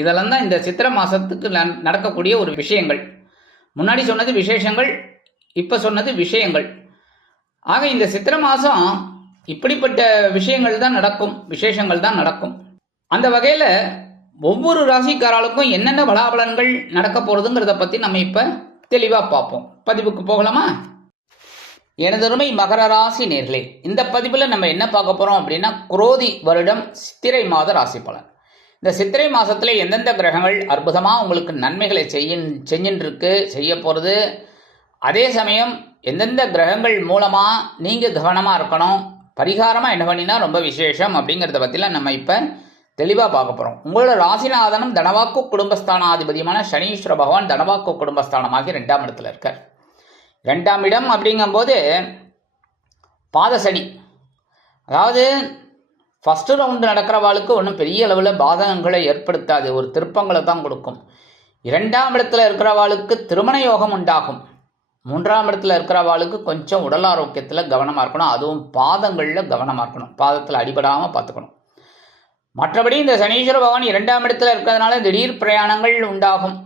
இதெல்லாம் தான் இந்த சித்திரை மாதத்துக்கு நடக்கக்கூடிய ஒரு விஷயங்கள். முன்னாடி சொன்னது விசேஷங்கள் இப்போ சொன்னது விஷயங்கள். ஆக இந்த சித்திரை மாதம் இப்படிப்பட்ட விஷயங்கள் தான் நடக்கும் விசேஷங்கள் தான் நடக்கும். அந்த வகையில் ஒவ்வொரு ராசிக்காரர்களுக்கும் என்னென்ன பலாபலன்கள் நடக்க போகிறதுங்கிறத பற்றி நம்ம இப்போ தெளிவாக பார்ப்போம். பதிவுக்கு போகலாமா? எனதருமை மகர ராசி நேர்களே இந்த பதிவில் நம்ம என்ன பார்க்க போகிறோம் அப்படின்னா குரோதி வருடம் சித்திரை மாத ராசி பலன். இந்த சித்திரை மாதத்தில் எந்தெந்த கிரகங்கள் அற்புதமாக உங்களுக்கு நன்மைகளை செய்ய செஞ்சுட்டு செய்ய போகிறது அதே சமயம் எந்தெந்த கிரகங்கள் மூலமாக நீங்கள் கவனமாக இருக்கணும்? பரிகாரமாக என்ன பண்ணினா ரொம்ப விசேஷம் அப்படிங்கிறத பற்றிலாம் நம்ம இப்போ தெளிவாக பார்க்க போகிறோம் உங்களோட ராசிநாதனம் தனவாக்கு குடும்பஸ்தானாதிபதியுமான சனீஸ்வர பகவான் தனவாக்கு குடும்பஸ்தானமாகி ரெண்டாம் இடத்துல இருக்கார். ரெண்டாம் இடம் அப்படிங்கும்போது பாதசனி. அதாவது ஃபஸ்ட்டு ரவுண்டு நடக்கிறவாளுக்கு ஒன்றும் பெரிய அளவில் பாதகங்களை ஏற்படுத்தாது. ஒரு திருப்பங்களை தான் கொடுக்கும். இரண்டாம் இடத்துல இருக்கிறவாளுக்கு திருமண யோகம் உண்டாகும். மூன்றாம் இடத்துல இருக்கிறவாளுக்கு கொஞ்சம் உடல் ஆரோக்கியத்தில் கவனமாக இருக்கணும். அதுவும் பாதங்களில் கவனமாக இருக்கணும். பாதத்தில் அடிபடாமல் பார்த்துக்கணும். மற்றபடி இந்த சனீஸ்வர பகவான் இரண்டாம் இடத்துல இருக்கிறதுனால திடீர் பிரயாணங்கள் உண்டாகும்.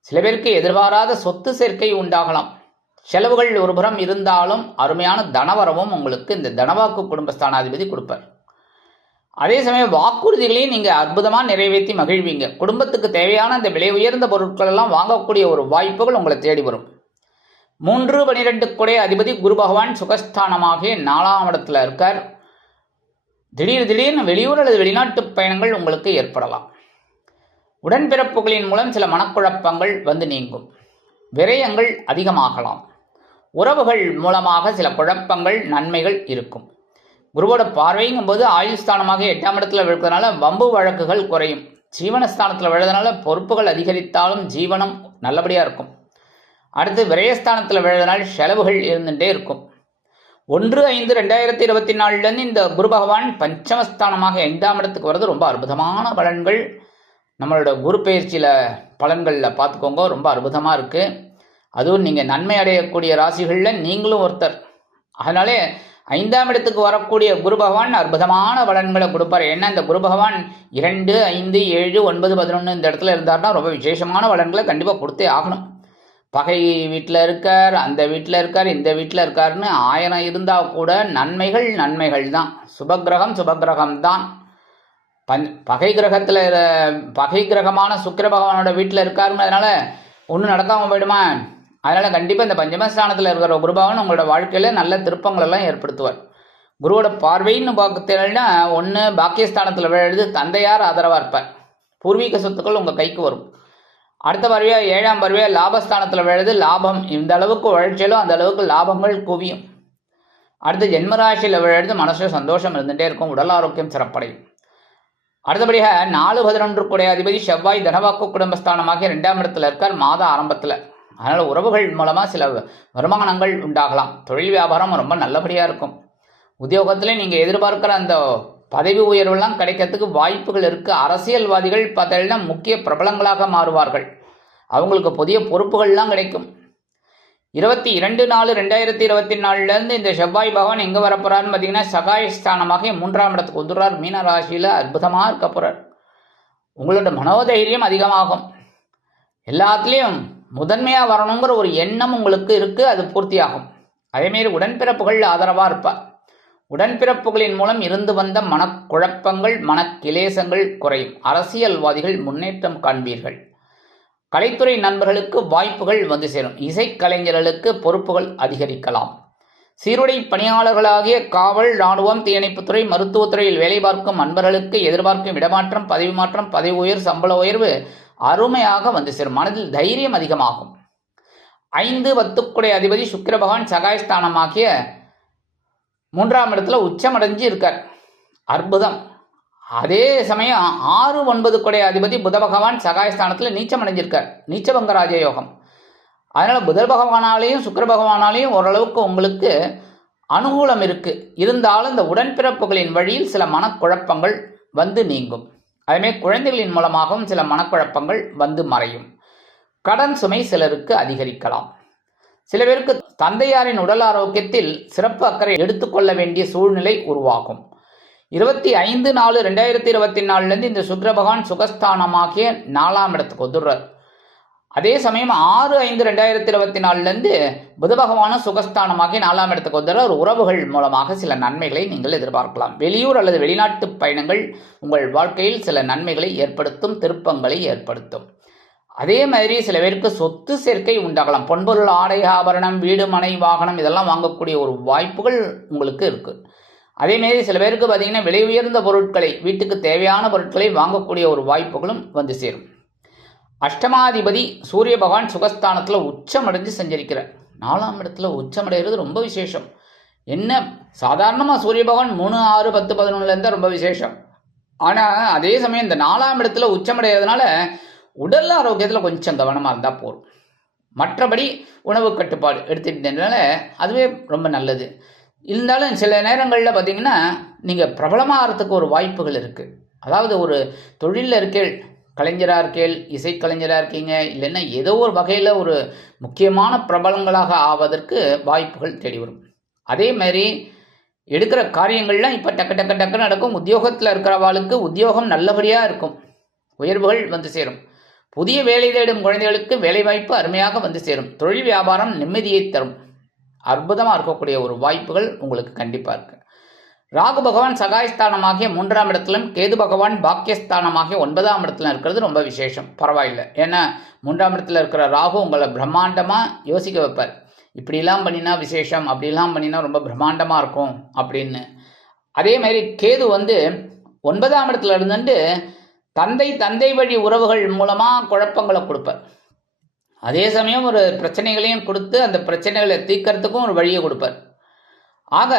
சில பேருக்கு எதிர்பாராத சொத்து சேர்க்கை உண்டாகலாம். செலவுகள் ஒருபுறம் இருந்தாலும் அருமையான தனவரவும் உங்களுக்கு இந்த தனவாக்கு குடும்பஸ்தானாதிபதி கொடுப்பார். அதே சமயம் வாக்குறுதிகளையும் நீங்கள் அற்புதமாக நிறைவேற்றி மகிழ்வீங்க. குடும்பத்துக்கு தேவையான அந்த விலை உயர்ந்த பொருட்கள் எல்லாம் வாங்கக்கூடிய ஒரு வாய்ப்புகள் உங்களை தேடி வரும். மூன்று பனிரெண்டு குடைய அதிபதி குரு பகவான் சுகஸ்தானமாகிய நாலாம் இடத்துல இருக்கார். திடீர் திடீர்னு வெளியூர் அல்லது வெளிநாட்டு பயணங்கள் உங்களுக்கு ஏற்படலாம். உடன்பிறப்புகளின் மூலம் சில மனக்குழப்பங்கள் வந்து நீங்கும். விரயங்கள் அதிகமாகலாம். உறவுகள் மூலமாக சில குழப்பங்கள் நன்மைகள் இருக்கும். குருவோட பார்வைங்கும் போது ஆயுள் ஸ்தானமாக எட்டாம் இடத்துல விழுப்பதனால வம்பு வழக்குகள் குறையும். ஜீவனஸ்தானத்தில் விழுறதுனால பொறுப்புகள் அதிகரித்தாலும் ஜீவனம் நல்லபடியாக இருக்கும். அடுத்து விரயஸ்தானத்தில் விழுறதுனால செலவுகள் இருந்துகிட்டே இருக்கும். ஒன்று ஐந்து ரெண்டாயிரத்தி இருபத்தி நாலுலேருந்து இந்த குரு பகவான் பஞ்சமஸ்தானமாக ஐந்தாம் இடத்துக்கு வர்றது ரொம்ப அற்புதமான பலன்கள். நம்மளோட குரு பயிற்சியில் பலன்களில் பார்த்துக்கோங்க ரொம்ப அற்புதமாக இருக்குது அதுவும் நீங்கள் நன்மை அடையக்கூடிய ராசிகளில் நீங்களும் ஒருத்தர். அதனாலே ஐந்தாம் இடத்துக்கு வரக்கூடிய குரு பகவான் அற்புதமான பலன்களை கொடுப்பார். ஏன்னா இந்த குரு பகவான் இரண்டு ஐந்து ஏழு ஒன்பது பதினொன்று இந்த இடத்துல இருந்தார்னா ரொம்ப விசேஷமான பலன்களை கண்டிப்பாக கொடுத்தே ஆகணும். பகை வீட்டில் இருக்கார் அந்த வீட்டில் இருக்கார் இந்த வீட்டில் இருக்காருன்னு ஆயிரம் இருந்தால் கூட நன்மைகள் நன்மைகள் தான். சுபகிரகம் சுபகிரகம் தான். பன் பகை கிரகத்தில் பகை கிரகமான சுக்கிர பகவானோட வீட்டில் இருக்காருங்கிறதுனால ஒன்றும் நடக்காமல் போயிடுமா? அதனால் கண்டிப்பாக இந்த பஞ்சமஸ்தானத்தில் இருக்கிற குருபகவான் உங்களோட வாழ்க்கையில் நல்ல திருப்பங்களெல்லாம் ஏற்படுத்துவார். குருவோட பார்வைன்னு பார்த்தீங்கன்னா ஒன்று பாக்கியஸ்தானத்தில் விழுது தந்தையார் ஆதரவாக இருப்பார். பூர்வீக சொத்துக்கள் உங்கள் கைக்கு வரும். அடுத்த பார்வையாக ஏழாம் பார்வையாக லாபஸ்தானத்தில் விழுது லாபம். இந்த அளவுக்கு உழைச்சலும் அந்த அளவுக்கு லாபங்கள் குவியும். அடுத்து ஜென்மராசியில் விழுது மனசு சந்தோஷம் இருந்துகிட்டே இருக்கும். உடல் ஆரோக்கியம் சிறப்படையும். அடுத்தபடியாக நாலு பதினொன்று கூடிய அதிபதி செவ்வாய் தனவாக்கு குடும்பஸ்தானமாக ரெண்டாம் இடத்துல இருக்கார். மாத ஆரம்பத்தில். அதனால் உறவுகள் மூலமாக சில வருமானங்கள் உண்டாகலாம். தொழில் வியாபாரம் ரொம்ப நல்லபடியாக இருக்கும். உத்தியோகத்தில் நீங்கள் எதிர்பார்க்குற அந்த பதவி உயர்வெல்லாம் கிடைக்கிறதுக்கு வாய்ப்புகள் இருக்குது அரசியல்வாதிகள் பார்த்தீங்கன்னா முக்கிய பிரபலங்களாக மாறுவார்கள். அவங்களுக்கு புதிய பொறுப்புகள்லாம் கிடைக்கும். இருபத்தி இரண்டு நாலு ரெண்டாயிரத்தி இருபத்தி நாலுலேருந்து இந்த செவ்வாய் பகவான் எங்கே வரப்போறாருன்னு பார்த்தீங்கன்னா சகாயஸ்தானமாக மூன்றாம் இடத்துக்கு வந்துடுறார். மீன ராசியில் அற்புதமாக இருக்க போகிறார் உங்களோட மனோதைரியம் அதிகமாகும். எல்லாத்துலேயும் முதன்மையாக வரணுங்கிற ஒரு எண்ணம் உங்களுக்கு இருக்குது அது பூர்த்தியாகும். அதேமாரி உடன்பிறப்புகள் ஆதரவாக இருப்பார். உடன்பிறப்புகளின் மூலம் இருந்து வந்த மனக்குழப்பங்கள் மனக்கிலேசங்கள் குறையும். அரசியல்வாதிகள் முன்னேற்றம் காண்பீர்கள். கலைத்துறை நண்பர்களுக்கு வாய்ப்புகள் வந்து சேரும். இசைக்கலைஞர்களுக்கு பொறுப்புகள் அதிகரிக்கலாம். சீருடை பணியாளர்களாகிய காவல் இராணுவம் தீயணைப்புத்துறை மருத்துவத்துறையில் வேலை பார்க்கும் அன்பர்களுக்கு எதிர்பார்க்கும் இடமாற்றம் பதவி மாற்றம் பதவி உயர் சம்பள உயர்வு அருமையாக வந்து சேரும். மனதில் தைரியம் அதிகமாகும். ஐந்து பத்துக்குடைய அதிபதி சுக்கிர பகவான் சகாயஸ்தானமாகிய மூன்றாம் இடத்துல உச்சமடைஞ்சு இருக்கார். அற்புதம். அதே சமயம் ஆறு ஒன்பது கொடை அதிபதி புத பகவான் சகாயஸ்தானத்தில் நீச்சம் அடைஞ்சிருக்கார் நீச்சபங்க ராஜயோகம் அதனால் புத பகவானாலேயும் சுக்கர பகவானாலேயும் ஓரளவுக்கு உங்களுக்கு அனுகூலம் இருக்குது இருந்தாலும் இந்த உடன்பிறப்புகளின் வழியில் சில மனக்குழப்பங்கள் வந்து நீங்கும். அதேமாதிரி குழந்தைகளின் மூலமாகவும் சில மனக்குழப்பங்கள் வந்து மறையும். கடன் சுமை சிலருக்கு அதிகரிக்கலாம். சில பேருக்கு தந்தையாரின் உடல் ஆரோக்கியத்தில் சிறப்பு அக்கறை எடுத்துக்கொள்ள வேண்டிய சூழ்நிலை உருவாகும். இருபத்தி ஐந்து நாலு ரெண்டாயிரத்தி இருபத்தி நாலுலேருந்து இந்த சுக்கிர பகவான் சுகஸ்தானமாகிய நாலாம் இடத்துக்கு ஒதுர்றார் அதே சமயம் ஆறு ஐந்து ரெண்டாயிரத்தி இருபத்தி நாலுலேருந்து புத பகவானும் சுகஸ்தானமாகி நாலாம் இடத்துக்கு வந்துடுறார் உறவுகள் மூலமாக சில நன்மைகளை நீங்கள் எதிர்பார்க்கலாம். வெளியூர் அல்லது வெளிநாட்டு பயணங்கள் உங்கள் வாழ்க்கையில் சில நன்மைகளை ஏற்படுத்தும் திருப்பங்களை ஏற்படுத்தும். அதே மாதிரி சில பேருக்கு சொத்து சேர்க்கை உண்டாகலாம். பொன்பொருள் ஆடை ஆபரணம் வீடு மனை வாகனம் இதெல்லாம் வாங்கக்கூடிய ஒரு வாய்ப்புகள் உங்களுக்கு இருக்குது அதேமாரி சில பேருக்கு பார்த்தீங்கன்னா விலை உயர்ந்த பொருட்களை வீட்டுக்கு தேவையான பொருட்களை வாங்கக்கூடிய ஒரு வாய்ப்புகளும் வந்து சேரும். அஷ்டமாதிபதி சூரிய பகவான் சுகஸ்தானத்தில் உச்சமடைஞ்சு சஞ்சரிக்கிறார். நாலாம் இடத்துல உச்சமடைகிறது ரொம்ப விசேஷம். என்ன? சாதாரணமாக சூரிய பகவான் மூணு ஆறு பத்து பதினொன்றுலேருந்து ரொம்ப விசேஷம். ஆனால் அதே சமயம் இந்த நாலாம் இடத்துல உச்சமடைகிறதுனால உடல் ஆரோக்கியத்தில் கொஞ்சம் கவனமாக இருந்தால் போதும். மற்றபடி உணவு கட்டுப்பாடு எடுத்துக்கிட்டதுனால அதுவே ரொம்ப நல்லது. இருந்தாலும் சில நேரங்களில் பார்த்தீங்கன்னா நீங்கள் பிரபலமாகிறதுக்கு ஒரு வாய்ப்புகள் இருக்குது அதாவது ஒரு தொழிலில் இருக்கேள் கலைஞராக இருக்கேள் இசைக்கலைஞராக இருக்கீங்க இல்லைன்னா ஏதோ ஒரு வகையில் ஒரு முக்கியமான பிரபலங்களாக ஆவதற்கு வாய்ப்புகள் தேடி வரும். அதே மாதிரி எடுக்கிற காரியங்கள்லாம் இப்போ டக்கு டக்கு டக்கு நடக்கும். உத்தியோகத்தில் இருக்கிறவாளுக்கு உத்தியோகம் நல்லபடியாக இருக்கும். உயர்வுகள் வந்து சேரும். புதிய வேலை தேடும் குழந்தைகளுக்கு வேலைவாய்ப்பு அருமையாக வந்து சேரும். தொழில் வியாபாரம் நிம்மதியை தரும். அற்புதமாக இருக்கக்கூடிய ஒரு வாய்ப்புகள் உங்களுக்கு கண்டிப்பாக இருக்கு. ராகு பகவான் சகாயஸ்தானமாகிய மூன்றாம் இடத்திலும் கேது பகவான் பாக்கியஸ்தானமாகிய ஒன்பதாம் இடத்துல இருக்கிறது ரொம்ப விசேஷம். பரவாயில்லை. ஏன்னா மூன்றாம் இடத்துல இருக்கிற ராகு உங்களை பிரம்மாண்டமாக யோசிக்க வைப்பார். இப்படிலாம் பண்ணினா விசேஷம் அப்படிலாம் பண்ணினா ரொம்ப பிரம்மாண்டமாக இருக்கும் அப்படின்னு. அதே மாதிரி கேது வந்து ஒன்பதாம் இடத்துல இருந்துட்டு தந்தை தந்தை வழி உறவுகள் மூலமாக குழப்பங்களை கொடுப்பார். அதே சமயம் ஒரு பிரச்சனைகளையும் கொடுத்து அந்த பிரச்சனைகளை தீர்க்கறதுக்கும் ஒரு வழியை கொடுப்பார். ஆக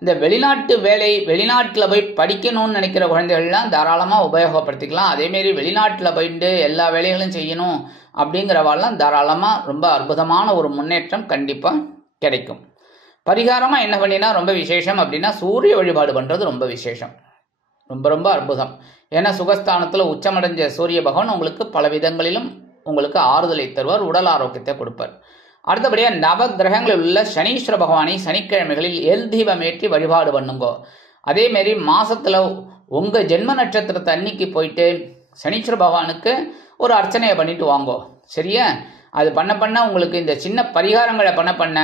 இந்த வெளிநாட்டு வேலை வெளிநாட்டில் போய் படிக்கணும்னு நினைக்கிற குழந்தைகள்லாம் தாராளமாக உபயோகப்படுத்திக்கலாம். அதேமாரி வெளிநாட்டில் போயிட்டு எல்லா வேலைகளும் செய்யணும் அப்படிங்கிறவாள்லாம் தாராளமாக ரொம்ப அற்புதமான ஒரு முன்னேற்றம் கண்டிப்பாக கிடைக்கும். பரிகாரமாக என்ன பண்ணினா ரொம்ப விசேஷம் அப்படின்னா சூரிய வழிபாடு பண்ணுறது ரொம்ப விசேஷம். ரொம்ப ரொம்ப அற்புதம். ஏன்னா சுகஸ்தானத்தில் உச்சமடைஞ்ச சூரிய பகவான் உங்களுக்கு பல விதங்களிலும் உங்களுக்கு ஆறுதலை தருவார் உடல் ஆரோக்கியத்தை கொடுப்பார். அடுத்தபடியாக நவ கிரகங்களில் உள்ள சனீஸ்வர பகவானை சனிக்கிழமைகளில் எல் தீபம் ஏற்றி வழிபாடு பண்ணுங்கோ. அதேமாரி மாதத்தில் உங்கள் ஜென்ம நட்சத்திரத்தை அன்னைக்கு போயிட்டு சனீஸ்வர பகவானுக்கு ஒரு அர்ச்சனையை பண்ணிட்டு வாங்கோ. சரியா? அது பண்ண பண்ண உங்களுக்கு இந்த சின்ன பரிகாரங்களை பண்ண பண்ண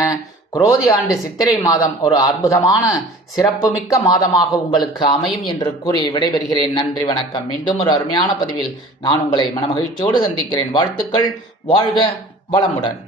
குரோதி ஆண்டு சித்திரை மாதம் ஒரு அற்புதமான சிறப்புமிக்க மாதமாக உங்களுக்கு அமையும் என்று கூறி விடைபெறுகிறேன். நன்றி வணக்கம். மீண்டும் ஒரு அருமையான பதிவில் நான் உங்களை மனமகிழ்ச்சியோடு சந்திக்கிறேன். வாழ்த்துக்கள். வாழ்க வளமுடன்.